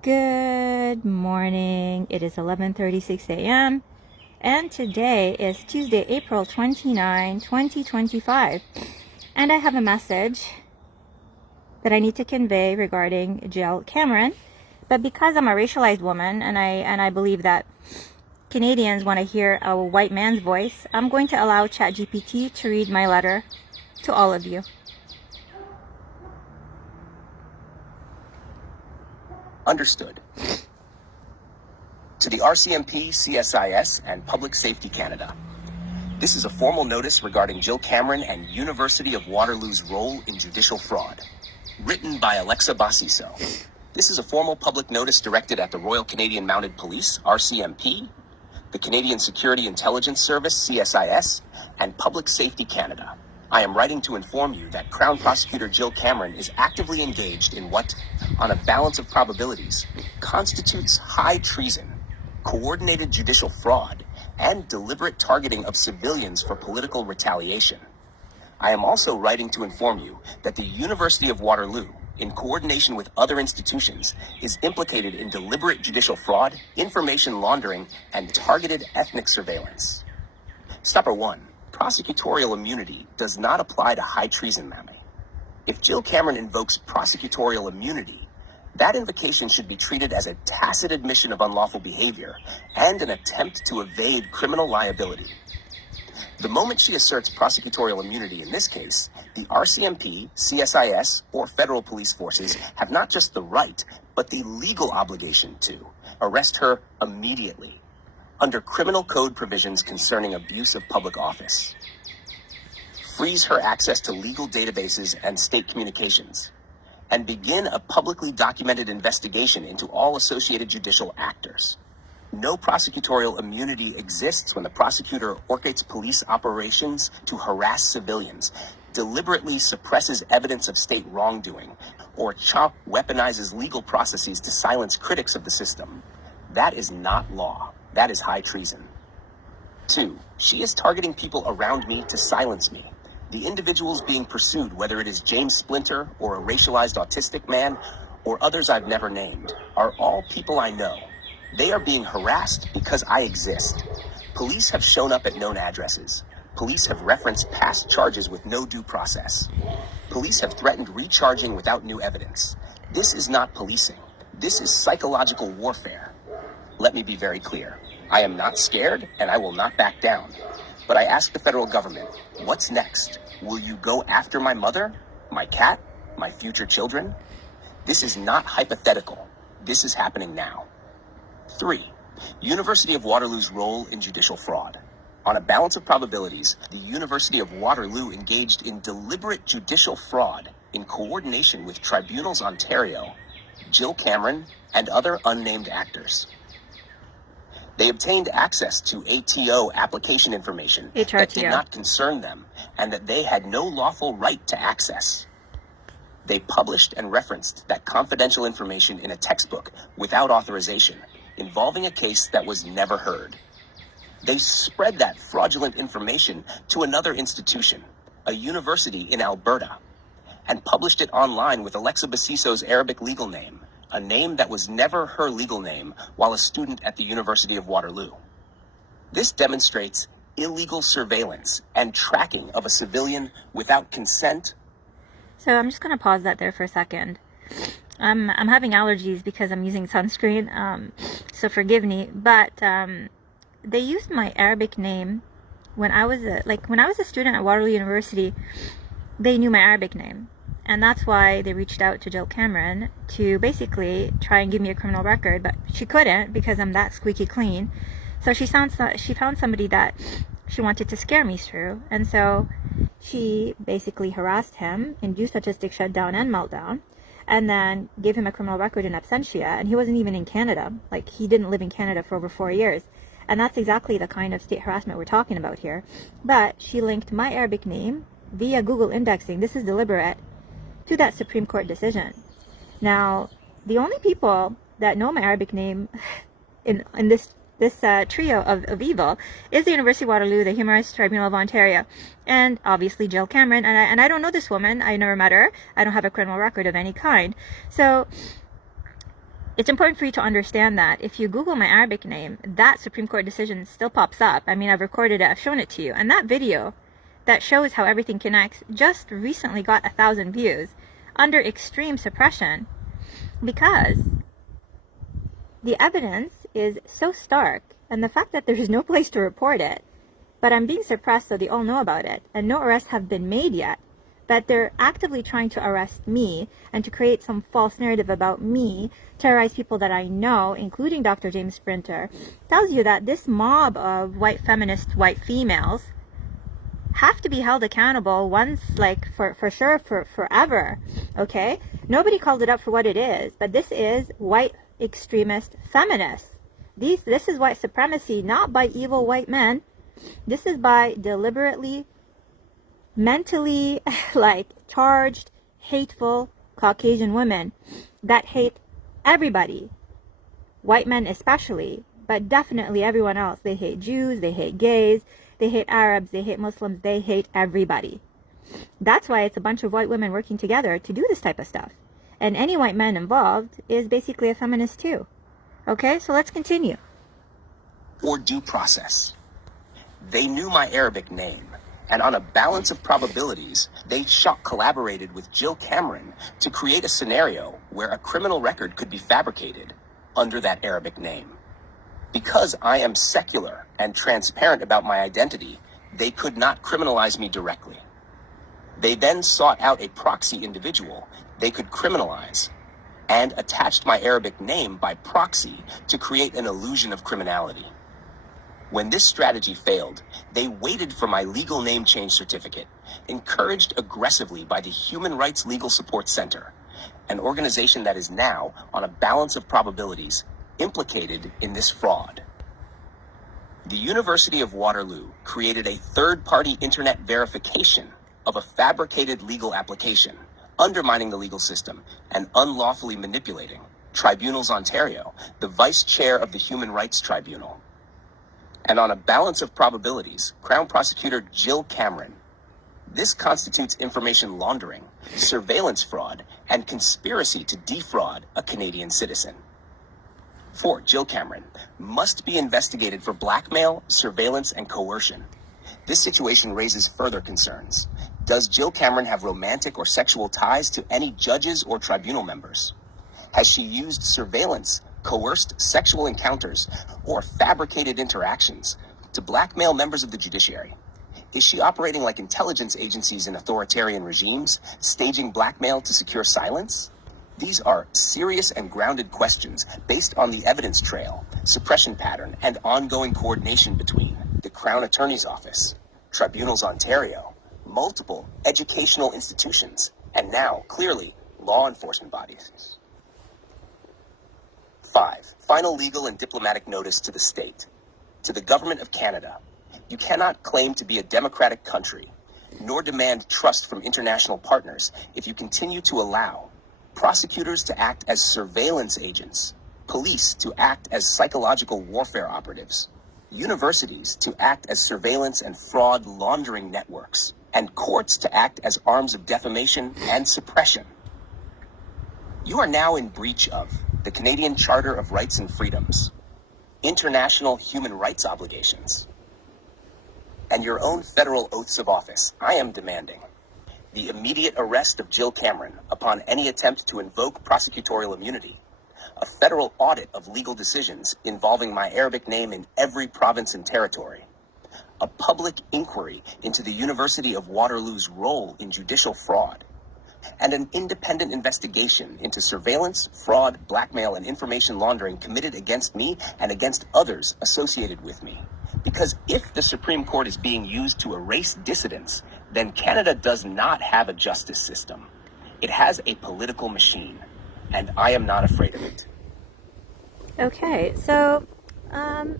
Good morning. It is 11:36 a.m. and today is Tuesday, April 29, 2025. And I have a message that I need to convey regarding Jill Cameron. But because I'm a racialized woman and I believe that Canadians want to hear a white man's voice, I'm going to allow ChatGPT to read my letter to all of you. Understood. To the RCMP, CSIS, and Public Safety Canada. This is a formal notice regarding Jill Cameron and University of Waterloo's role in judicial fraud. Written by Alexa Baseeso. This is a formal public notice directed at the Royal Canadian Mounted Police, RCMP, the Canadian Security Intelligence Service, CSIS, and Public Safety Canada. I am writing to inform you that Crown Prosecutor Jill Cameron is actively engaged in what, on a balance of probabilities, constitutes high treason, coordinated judicial fraud, and deliberate targeting of civilians for political retaliation. I am also writing to inform you that the University of Waterloo, in coordination with other institutions, is implicated in deliberate judicial fraud, information laundering, and targeted ethnic surveillance. Stopper 1. Prosecutorial immunity does not apply to high treason, Mammy. If Jill Cameron invokes prosecutorial immunity, that invocation should be treated as a tacit admission of unlawful behavior and an attempt to evade criminal liability. The moment she asserts prosecutorial immunity in this case, the RCMP, CSIS, or federal police forces have not just the right, but the legal obligation to arrest her immediately under criminal code provisions concerning abuse of public office, freeze her access to legal databases and state communications, and begin a publicly documented investigation into all associated judicial actors. No prosecutorial immunity exists when the prosecutor orchestrates police operations to harass civilians, deliberately suppresses evidence of state wrongdoing, or weaponizes legal processes to silence critics of the system. That is not law. That is high treason. 2. She is targeting people around me to silence me. The individuals being pursued, whether it is James Splinter or a racialized autistic man or others I've never named, are all people I know. They are being harassed because I exist. Police have shown up at known addresses. Police have referenced past charges with no due process. Police have threatened recharging without new evidence. This is not policing. This is psychological warfare. Let me be very clear. I am not scared and I will not back down. But I ask the federal government, what's next? Will you go after my mother, my cat, my future children? This is not hypothetical. This is happening now. 3. University of Waterloo's role in judicial fraud. On a balance of probabilities, the University of Waterloo engaged in deliberate judicial fraud in coordination with Tribunals Ontario, Jill Cameron, and other unnamed actors. They obtained access to ATO application information that did not concern them and that they had no lawful right to access. They published and referenced that confidential information in a textbook without authorization, involving a case that was never heard. They spread that fraudulent information to another institution, a university in Alberta, and published it online with Alexa Baseeso's Arabic legal name, a name that was never her legal name while a student at the University of Waterloo. This demonstrates illegal surveillance and tracking of a civilian without consent. So I'm just going to pause that there for a second. I'm having allergies because I'm using sunscreen, so forgive me. But they used my Arabic name when I was a student at Waterloo University. They knew my Arabic name, and that's why they reached out to Jill Cameron to basically try and give me a criminal record, but she couldn't because I'm that squeaky clean. So she found somebody that she wanted to scare me through, and so she basically harassed him, induced autistic shutdown and meltdown, and then gave him a criminal record in absentia, and he wasn't even in Canada. Like, he didn't live in Canada for over 4 years. And that's exactly the kind of state harassment we're talking about here. But she linked my Arabic name via Google indexing, this is deliberate, to that Supreme Court decision. Now, the only people that know my Arabic name in this trio of evil is the University of Waterloo, the Human Rights Tribunal of Ontario, and obviously Jill Cameron. And I don't know this woman. I never met her. I don't have a criminal record of any kind. So it's important for you to understand that if you Google my Arabic name, that Supreme Court decision still pops up. I mean, I've recorded it, I've shown it to you. And that video that shows how everything connects just recently got 1,000 views under extreme suppression because the evidence is so stark, and the fact that there's no place to report it, but I'm being suppressed so they all know about it, and no arrests have been made yet, that they're actively trying to arrest me and to create some false narrative about me, terrorize people that I know, including Dr. James Sprinter, tells you that this mob of white feminist white females have to be held accountable once, like, for sure, for forever, okay? Nobody called it up for what it is, but this is white extremist feminists. This is white supremacy, not by evil white men. This is by deliberately, mentally, like, charged, hateful Caucasian women that hate everybody, white men especially, but definitely everyone else. They hate Jews, they hate gays, they hate Arabs, they hate Muslims, they hate everybody. That's why it's a bunch of white women working together to do this type of stuff. And any white man involved is basically a feminist too. Okay, so let's continue. Or due process. They knew my Arabic name, and on a balance of probabilities, they collaborated with Jill Cameron to create a scenario where a criminal record could be fabricated under that Arabic name. Because I am secular and transparent about my identity, they could not criminalize me directly. They then sought out a proxy individual they could criminalize and attached my Arabic name by proxy to create an illusion of criminality. When this strategy failed, they waited for my legal name change certificate, encouraged aggressively by the Human Rights Legal Support Center, an organization that is now, on a balance of probabilities, implicated in this fraud. The University of Waterloo created a third-party internet verification of a fabricated legal application, undermining the legal system and unlawfully manipulating Tribunals Ontario, the vice chair of the Human Rights Tribunal. And on a balance of probabilities, Crown Prosecutor Jill Cameron. This constitutes information laundering, surveillance fraud, and conspiracy to defraud a Canadian citizen. 4. Jill Cameron must be investigated for blackmail, surveillance, and coercion. This situation raises further concerns. Does Jill Cameron have romantic or sexual ties to any judges or tribunal members? Has she used surveillance, coerced sexual encounters, or fabricated interactions to blackmail members of the judiciary? Is she operating like intelligence agencies in authoritarian regimes, staging blackmail to secure silence? These are serious and grounded questions based on the evidence trail, suppression pattern, and ongoing coordination between the Crown Attorney's Office, Tribunals Ontario, multiple educational institutions, and now, clearly, law enforcement bodies. 5. Final legal and diplomatic notice to the state. To the Government of Canada, you cannot claim to be a democratic country, nor demand trust from international partners if you continue to allow prosecutors to act as surveillance agents, police to act as psychological warfare operatives, universities to act as surveillance and fraud laundering networks, and courts to act as arms of defamation and suppression. You are now in breach of the Canadian Charter of Rights and Freedoms, international human rights obligations, and your own federal oaths of office. I am demanding the immediate arrest of Jill Cameron upon any attempt to invoke prosecutorial immunity, a federal audit of legal decisions involving my Arabic name in every province and territory, a public inquiry into the University of Waterloo's role in judicial fraud, and an independent investigation into surveillance, fraud, blackmail, and information laundering committed against me and against others associated with me. Because if the Supreme Court is being used to erase dissidents, then Canada does not have a justice system. It has a political machine, and I am not afraid of it. Okay, so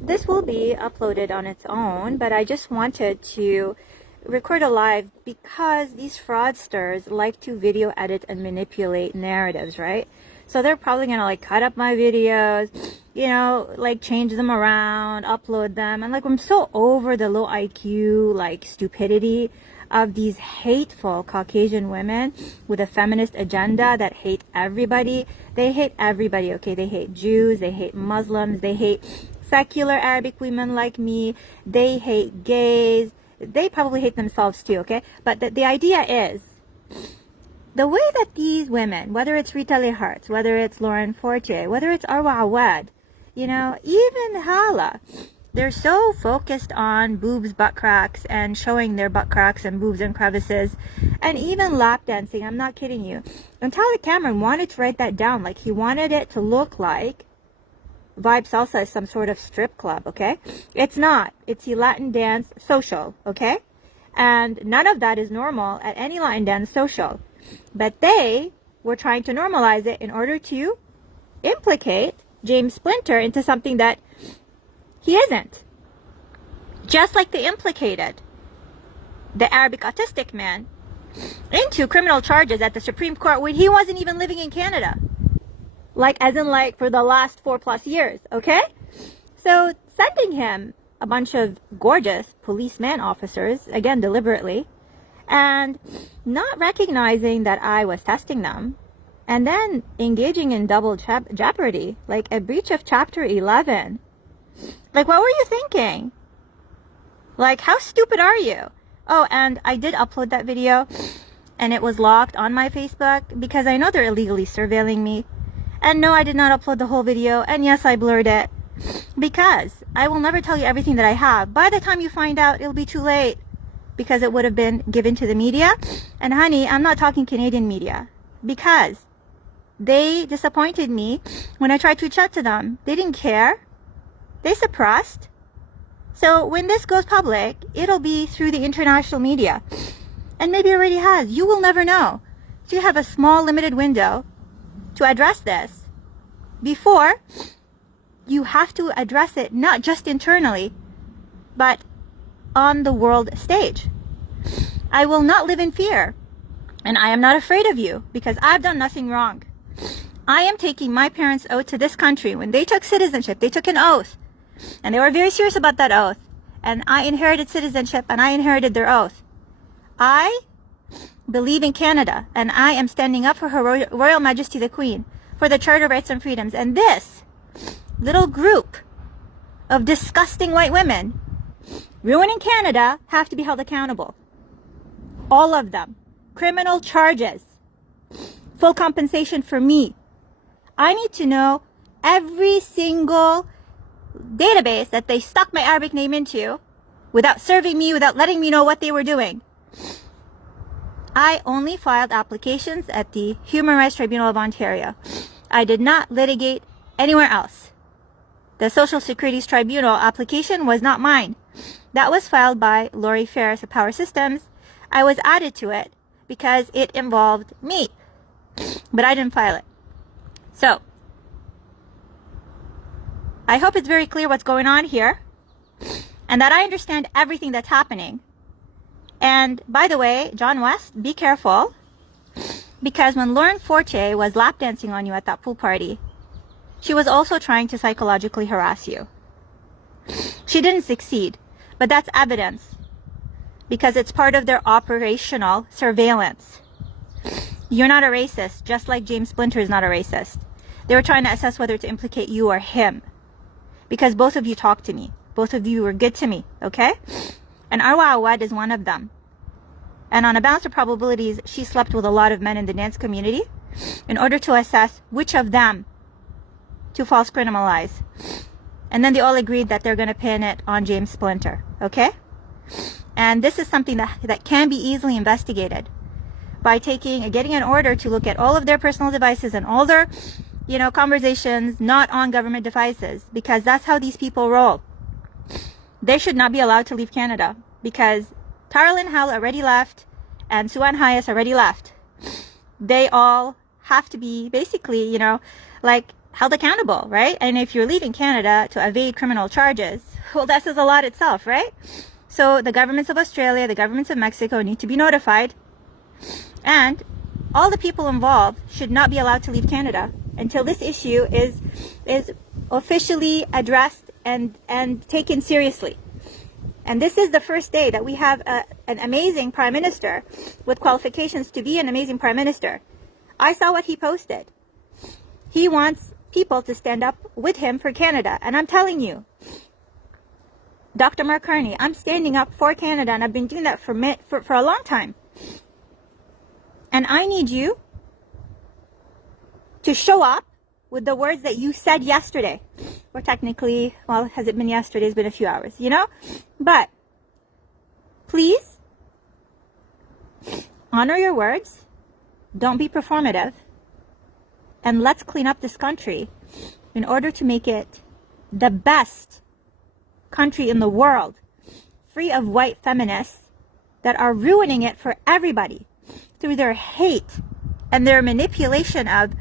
this will be uploaded on its own, but I just wanted to record a live because these fraudsters like to video edit and manipulate narratives, right? So they're probably gonna like cut up my videos, you know, like change them around, upload them, and like I'm so over the low IQ like stupidity of these hateful Caucasian women with a feminist agenda that hate everybody. They hate everybody, okay? They hate Jews, they hate Muslims, they hate secular Arabic women like me, they hate gays, they probably hate themselves too, okay? But the idea is, the way that these women, whether it's Rita Leigh Hartz, whether it's Lauren Fortier, whether it's Arwa Awad, you know, even Hala, they're so focused on boobs, butt cracks, and showing their butt cracks and boobs and crevices, and even lap dancing. I'm not kidding you. And Tyler Cameron wanted to write that down. Like, he wanted it to look like Vibe Salsa is some sort of strip club, okay? It's not. It's a Latin dance social, okay? And none of that is normal at any Latin dance social. But they were trying to normalize it in order to implicate James Splinter into something that he isn't. Just like they implicated the Arabic autistic man into criminal charges at the Supreme Court when he wasn't even living in Canada. Like, as in, like, for the last 4+ years, okay? So, sending him a bunch of gorgeous policeman officers, again, deliberately, and not recognizing that I was testing them, and then engaging in double jeopardy, like a breach of Chapter 11. Like, what were you thinking? Like, how stupid are you? Oh, and I did upload that video, and it was locked on my Facebook, because I know they're illegally surveilling me. And no, I did not upload the whole video, and yes, I blurred it, because I will never tell you everything that I have. By the time you find out, it'll be too late, because it would have been given to the media. And honey, I'm not talking Canadian media, because they disappointed me when I tried to reach out to them. They didn't care. They suppressed. So when this goes public, it'll be through the international media. And maybe it already has. You will never know. So you have a small, limited window to address this before you have to address it, not just internally, but on the world stage. I will not live in fear, and I am not afraid of you, because I've done nothing wrong. I am taking my parents' oath to this country. When they took citizenship, they took an oath, and they were very serious about that oath, and I inherited citizenship, and I inherited their oath. I believe in Canada, and I am standing up for Her Royal Majesty the Queen, for the Charter of Rights and Freedoms. And this little group of disgusting white women ruining Canada have to be held accountable. All of them. Criminal charges. Full compensation for me. I need to know every single database that they stuck my Arabic name into without serving me, without letting me know what they were doing. I only filed applications at the Human Rights Tribunal of Ontario. I did not litigate anywhere else. The Social Securities Tribunal application was not mine. That was filed by Laurie Ferris of Power Systems. I was added to it because it involved me, but I didn't file it. So, I hope it's very clear what's going on here, and that I understand everything that's happening. And by the way, John West, be careful, because when Lauren Fortier was lap dancing on you at that pool party, she was also trying to psychologically harass you. She didn't succeed, but that's evidence, because it's part of their operational surveillance. You're not a racist, just like James Splinter is not a racist. They were trying to assess whether to implicate you or him, because both of you talked to me. Both of you were good to me, okay? And Arwa Awad is one of them. And on a balance of probabilities, she slept with a lot of men in the dance community in order to assess which of them to false criminalize. And then they all agreed that they're going to pin it on James Splinter, okay? And this is something that can be easily investigated by getting an order to look at all of their personal devices and all their, conversations not on government devices, because that's how these people roll. They should not be allowed to leave Canada, because Tarlyn Howell already left and Suan Hayes already left. They all have to be basically, held accountable, right? And if you're leaving Canada to evade criminal charges, well, that says a lot itself, right? So the governments of Australia, the governments of Mexico need to be notified, and all the people involved should not be allowed to leave Canada until this issue is officially addressed and taken seriously. And this is the first day that we have an amazing prime minister with qualifications to be an amazing prime minister. I saw what he posted. He wants people to stand up with him for Canada. And I'm telling you, Dr. Mark Carney, I'm standing up for Canada, and I've been doing that for a long time. And I need you to show up with the words that you said yesterday. Or technically, well, has it been yesterday? It's been a few hours, you know? But please honor your words. Don't be performative. And let's clean up this country in order to make it the best country in the world, free of white feminists that are ruining it for everybody through their hate and their manipulation of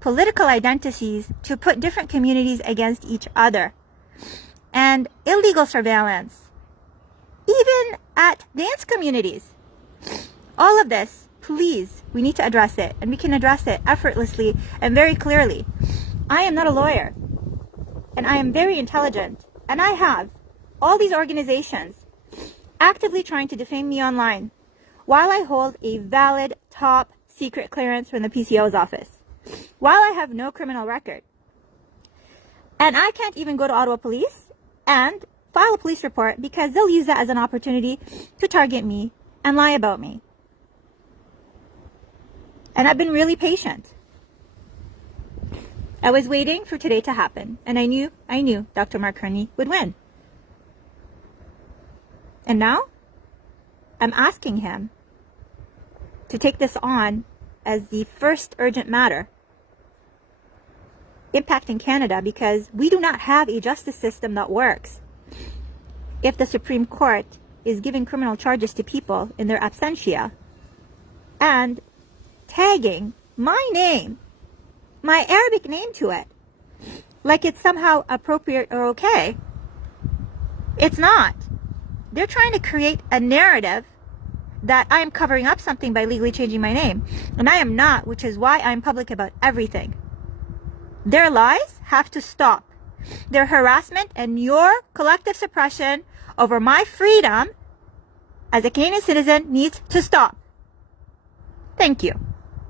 political identities to put different communities against each other, and illegal surveillance, even at dance communities. All of this, please, we need to address it, and we can address it effortlessly and very clearly. I am not a lawyer, and I am very intelligent, and I have all these organizations actively trying to defame me online while I hold a valid top secret clearance from the PCO's office, while I have no criminal record. And I can't even go to Ottawa Police and file a police report because they'll use that as an opportunity to target me and lie about me. And I've been really patient. I was waiting for today to happen, and I knew Dr. Mark Carney would win. And now I'm asking him to take this on as the first urgent matter impacting Canada, because we do not have a justice system that works. If the Supreme Court is giving criminal charges to people in their absentia and tagging my name, my Arabic name to it, like it's somehow appropriate or okay, it's not. They're trying to create a narrative that I am covering up something by legally changing my name. And I am not, which is why I'm public about everything. Their lies have to stop. Their harassment and your collective suppression over my freedom as a Canadian citizen needs to stop. Thank you.